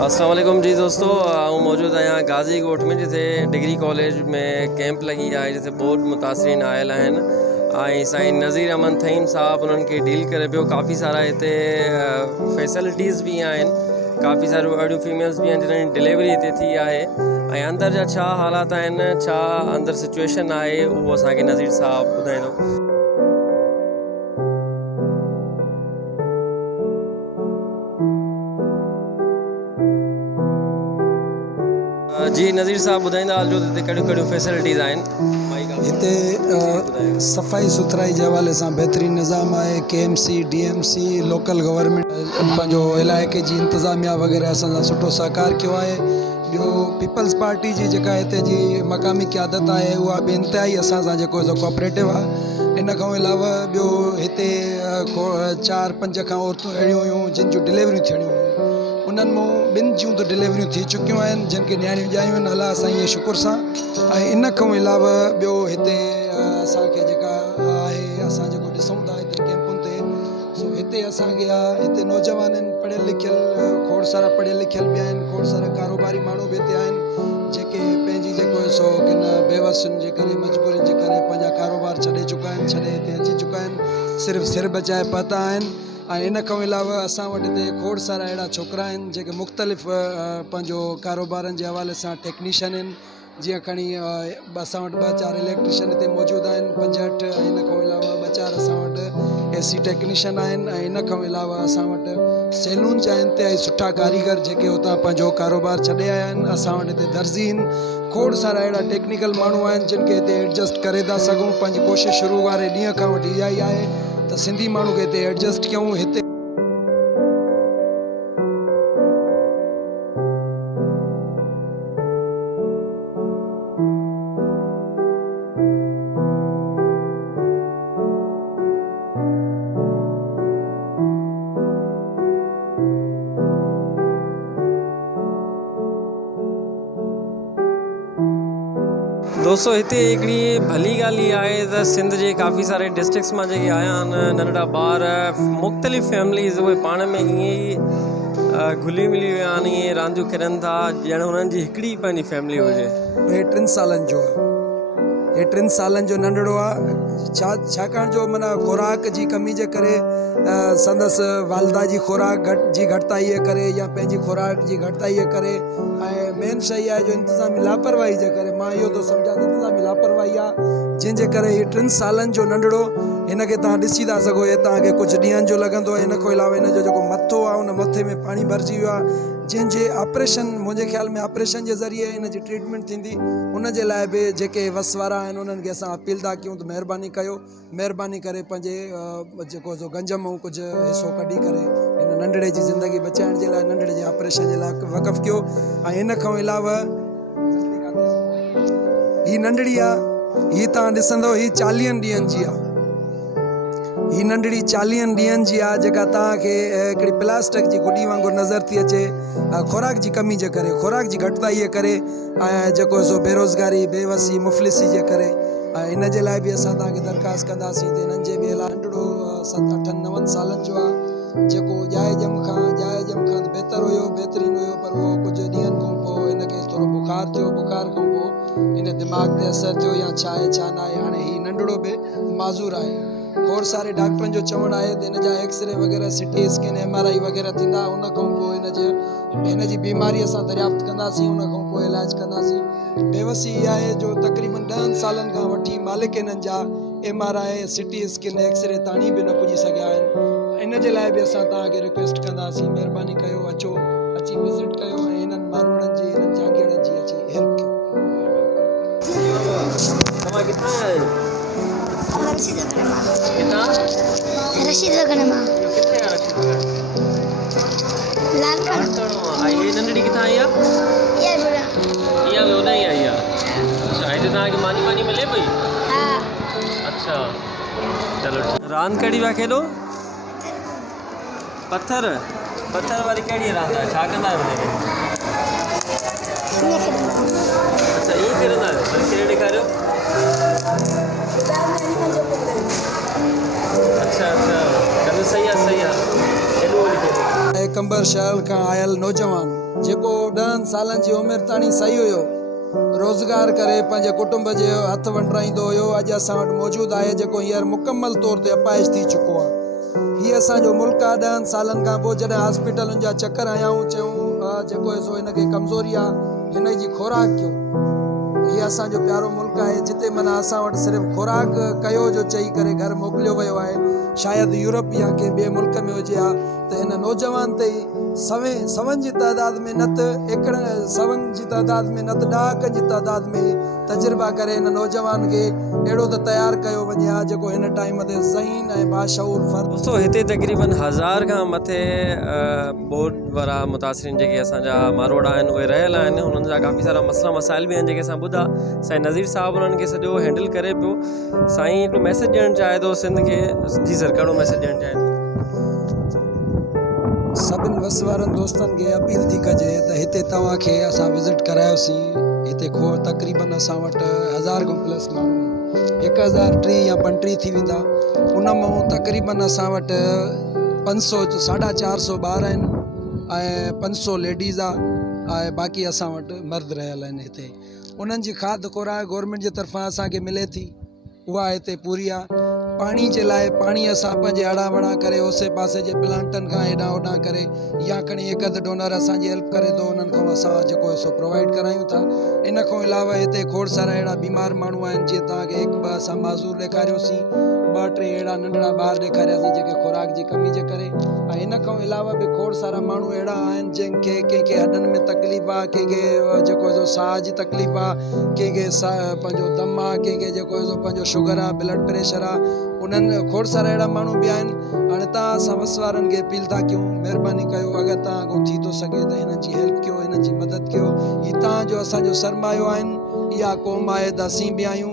अस्सलाम वालेकुम जी दोस्तों, मौजूद है यहाँ गाजी कोट में जिथे डिग्री कॉलेज में कैंप लगी है जिथे बहुत मुतासरीन आयल हैं। साईं नज़ीर अमन थईम साहब उन्हनि खे डील करे पियो। काफ़ी सारा इतने फैसिलिटीज़ भी आहिनि, काफ़ी सारियूं अहिड़ियूं फीमेल्स भी आहिनि जिन्हनि डिलीवरी हिते थी आहे। अंदर जा छा हालात आहिनि, छा अंदर सिचुएशन आहे, उहो असांखे नज़ीर साहब ॿुधाईंदो। जी नज़ीर साहब ॿुधाईंदा हलिजो त हिते कहिड़ियूं कहिड़ियूं फैसिलिटीज़ आहिनि। हिते सफ़ाई सुथराई जे हवाले सां बहितरीनु निज़ाम आहे। KMC DMC लोकल गवर्नमेंट पंहिंजो इलाइक़े जी इंतिज़ामिया वग़ैरह असां सां सुठो सहकार कयो आहे। ॿियो पीपल्स पार्टी जी जेका हिते जी मक़ामी क़यादत आहे उहा बि इंतिहाई असां सां जेको कोऑपरेटिव आहे। इन खां अलावा ॿियो हिते 4-5 खां औरतूं अहिड़ियूं हुयूं जिन जूं डिलीवरियूं थियणियूं हुयूं, उन्हनि मां 2 जूं त डिलीवरियूं थी चुकियूं आहिनि, जिन खे न्याणियूं ॼायूं आहिनि अलाह साईं शुकुर सां। ऐं इन खां अलावा ॿियो हिते असांखे जेका आहे, असां जेको ॾिसूं था हिते कैंपुनि ते, सो हिते असांखे हिते नौजवान आहिनि, पढ़ियल लिखियल, खोड़ सारा पढ़ियल लिखियल बि आहिनि, खोड़ सारा कारोबारी माण्हू बि हिते आहिनि जेके पंहिंजी जेको सो किन बेवसियुनि जे करे, मजबूरियुनि जे करे पंहिंजा कारोबार छॾे चुका आहिनि, छॾे हिते अची चुका आहिनि, सिर्फ़ु सिर बचाए पता आहिनि। ऐं इन खां अलावा असां वटि हिते खोड़ सारा अहिड़ा छोकिरा आहिनि जेके मुख़्तलिफ़ पंहिंजो कारोबारनि जे हवाले सां टेक्नीशियन आहिनि। जीअं खणी असां वटि 2-4 इलेक्ट्रीशियन हिते मौजूदु आहिनि, 5-8। ऐं इन खां अलावा 2-4 असां वटि AC टेक्नीशियन आहिनि। ऐं इन खां अलावा असां वटि सैलून जा इंतिहाई सुठा कारीगर जेके हुतां पंहिंजो कारोबार छॾे आया आहिनि। असां वटि हिते दर्ज़ी आहिनि, खोड़ सारा अहिड़ा टेक्निकल माण्हू आहिनि जिन खे हिते एडजस्ट करे था सघूं। पंहिंजी कोशिशि शुरू वारे ॾींहं खां वठी इहा ई आहे त सिंधी माण्हू खे हिते एडजस्ट कयूं। हिते दोस्तों हिते हिकिड़ी भली ॻाल्हि इहा आहे त सिंध जे काफ़ी सारे डिस्ट्रिक्ट्स मां जेके आया आहिनि नंढड़ा ॿार, मुख़्तलिफ़ फैमिलीज़, उहे पाण में ईअं ई घुली मिली विया आहिनि, ईअं रांदियूं खेॾनि था ॼण हुननि जी हिकिड़ी पंहिंजी फैमिली हुजे। हे 3 सालनि जो आहे, हे 3 सालनि जो नंढड़ो आहे। छाकाणि जो माना खुराक जी कमी जे करे, संदसि वालदा जी खुराक जी घटिताई जे करे या पंहिंजी खुराक जी घटिताई जे करे, ऐं मेन शइ आहे जो इंतिज़ामी लापरवाही जे करे, मां इहो थो सम्झां त इंतिज़ामी लापरवाही आहे, जंहिंजे करे हीउ 3 सालनि जो नंढड़ो, हिन खे तव्हां ॾिसी था सघो, हे तव्हांखे कुझु ॾींहंनि जो लॻंदो। हिन खां अलावा हिन जो जेको मथो आहे उन मथे में पाणी भरिजी वियो आहे, जंहिंजे ऑपरेशन, मुंहिंजे ख़्याल में ऑपरेशन जे ज़रिए हिन जी ट्रीटमेंट थींदी। उन जे लाइ बि जेके वस वारा आहिनि उन्हनि खे असां अपील था कयूं त महिरबानी कयो, महिरबानी करे पंहिंजे जेको सो गंज मां कुझु हिसो कढी करे हिन नंढड़े जी ज़िंदगी बचाइण जे लाइ, नंढड़े जे ऑपरेशन जे लाइ वक़फ़ कयो। ऐं इन खां अलावा हीअ नंढड़ी आहे, हीअ तव्हां ॾिसंदव, हीअ 40 ॾींहंनि जी आहे। हीअ नंढड़ी 40 ॾींहंनि जी आहे जेका तव्हांखे हिकिड़ी प्लास्टिक जी गुॾी वांगुरु नज़र थी अचे, खुराक जी कमी जे करे, खुराक जी घटिताई जे करे, ऐं जेको सो बेरोज़गारी, बेवसी, मुफ़लिसी जे करे। ऐं इन जे लाइ बि असां तव्हांखे दरख़्वास्त कंदासीं त हिननि जे बि नंढड़ो 7-8-9 सालनि जो आहे, जेको ॼाए ॼम खां त बहितर हुयो, बहितरीनु हुयो, पर उहो कुझु ॾींहंनि खां पोइ हिनखे थोरो बुखार थियो, बुखार खां पोइ हिन दिमाग़ ते असरु थियो या छा आहे छा न आहे। हाणे हीउ नंढड़ो बि माज़ूर आहे। खोड़ सारे डॉक्टरनि जो चवणु आहे त हिन जा एक्सरे वग़ैरह, CT स्कैन, MRI वग़ैरह थींदा, उन खां पोइ हिन जी बीमारी असां दरियाफ़्त कंदासीं, उन खां पोइ इलाजु कंदासीं। बेवसी इहा आहे जो तक़रीबन 10 सालनि खां वठी मालिक हिननि जा MRI, CT स्कैन, एक्सरे ताणी बि न पुॼी सघिया आहिनि। इन जे लाइ बि असां तव्हांखे रिक्वेस्ट कंदासीं, महिरबानी कयो, अचो, अची विज़िट कयो ऐं हिननि माण्हुनि जी, हिननि जांगीड़नि जी अची हेल्प कयो। तव्हां किथां आया आहियो? रशीद वगन मां। किथे आहे रशीद? ये नंढड़ी किथां आई आहे? इहा बि उन ई आई आहे। अच्छा, हिते तव्हांखे मानी मिले पई? हा। अच्छा, चलो। रांदि कहिड़ी पिया खेॾो? पत्थर वारी कहिड़ी रांदि आहे, छा कंदा आहियो हुनखे? अच्छा, ईअं खेॾंदा आहियो, वरी खेॾे ॾेखारियो। अच्छा, चलो सही आहे। कंबर शहर खां आयल नौजवान जेको 10 सालनि जी उमिरि ताणी सही हुयो, रोज़गार करे पंहिंजे कुटुंब जे हथ वंडराईंदो हुयो, अॼु असां वटि मौजूदु आहे जेको हींअर मुकमल तौर ते अपाहिज थी चुको आहे। हीअ असांजो मुल्क आहे। 10 सालनि खां पोइ जॾहिं हॉस्पिटलुनि जा चकर आयाऊं, चयूं जेको सो हिनखे कमज़ोरी आहे, हिन जी खुराक कयो। हीअ असांजो प्यारो मुल्क आहे जिते माना असां वटि सिर्फ़ु खुराक कयो जो चई करे घर मोकिलियो वियो आहे। शायदि यूरोप या कंहिं ॿिए मुल्क में हुजे हा त हिन नौजवान ते सवनि जी तादाद में न त सवनि जी तादाद में न त ॾाक जी तादाद में तजुर्बा करे हिन नौजवान खे अहिड़ो त तयारु कयो वञे हा जेको हिन टाइम ते ज़हीन ऐं बाशऊर फ़र्द। दोस्तों हिते तक़रीबन 1000 खां मथे बोर्ड वारा मुतासिरीन जेके असांजा मारोड़ आहिनि उहे रहियल आहिनि। हुननि जा काफ़ी सारा मसइला मसाइल बि आहिनि जेके असां ॿुधा। साईं नज़ीर साहिबु उन्हनि खे सॼो हैंडल करे पियो। साईं हिकिड़ो मैसेज ॾियणु चाहे थो सिंध खे। जी सर, कहिड़ो मैसेज ॾियणु चाहे थो? सभिनि वस वारनि दोस्तनि खे अपील थी कजे त हिते तव्हांखे असां विज़िट करायोसीं। हिते तक़रीबन असां वटि 1000 खां प्लस माण्हू 1030 या 35 थी वेंदा। उन मां तक़रीबन असां वटि 500 450 ॿार आहिनि ऐं 500 लेडीज़ आहे ऐं बाक़ी असां वटि मर्द रहियल आहिनि। हिते उन्हनि जी खाद खुराक गवर्नमेंट जे तरफ़ां असांखे मिले थी, उहा हिते पूरी आहे। पाणी जे लाइ पाणी असां पंहिंजे अड़ा वड़ा करे ओसे पासे जे प्लांटनि खां हेॾां होॾां करे या खणी हिकु अधु डोनर असांजी हेल्प करे थो, उन्हनि खां असां जेको सो प्रोवाइड करायूं था। इन खां अलावा हिते खोड़ सारा अहिड़ा बीमार माण्हू आहिनि जीअं तव्हांखे 1-2 असां माज़ूर ॾेखारियोसीं, 2-3 अहिड़ा नंढड़ा ॿार ॾेखारियासीं जेके खुराक जी कमी जे करे। ऐं इन खां अलावा बि खोड़ सारा माण्हू अहिड़ा आहिनि जंहिंखे कंहिंखे हॾनि में तकलीफ़ आहे, कंहिंखे जेको सो साह जी तकलीफ़ आहे, कंहिंखे पंहिंजो दम आहे, कंहिंखे जेको सो पंहिंजो शुगर आहे, ब्लड प्रेशर आहे। उन्हनि खोड़ सारा अहिड़ा माण्हू बि आहिनि। हाणे तव्हां असां वस वारनि खे अपील था कयूं, महिरबानी कयो अगरि तव्हां खां थी थो सघे त हिननि जी हेल्प कयो, हिननि जी मदद कयो। हीअ तव्हांजो असांजो सरमायो आहिनि। इहा क़ौम आहे त असीं बि आहियूं,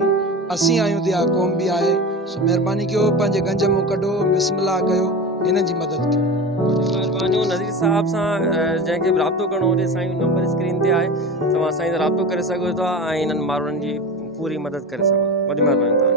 असीं आहियूं त इहा क़ौम बि आहे। सो महिरबानी कयो, पंहिंजे गंज मां कढो, बिस्मिल्लाह कयो, हिननि जी मदद कयो। महिरबानी। नज़ीर साहिब सां जंहिंखे बि राब्तो करिणो हुजे, साईं नंबर स्क्रीन ते आहे, तव्हां साईं सां राब्तो करे सघो था ऐं हिननि माण्हुनि जी पूरी मदद करे सघो था। वॾी महिरबानी तव्हांजी।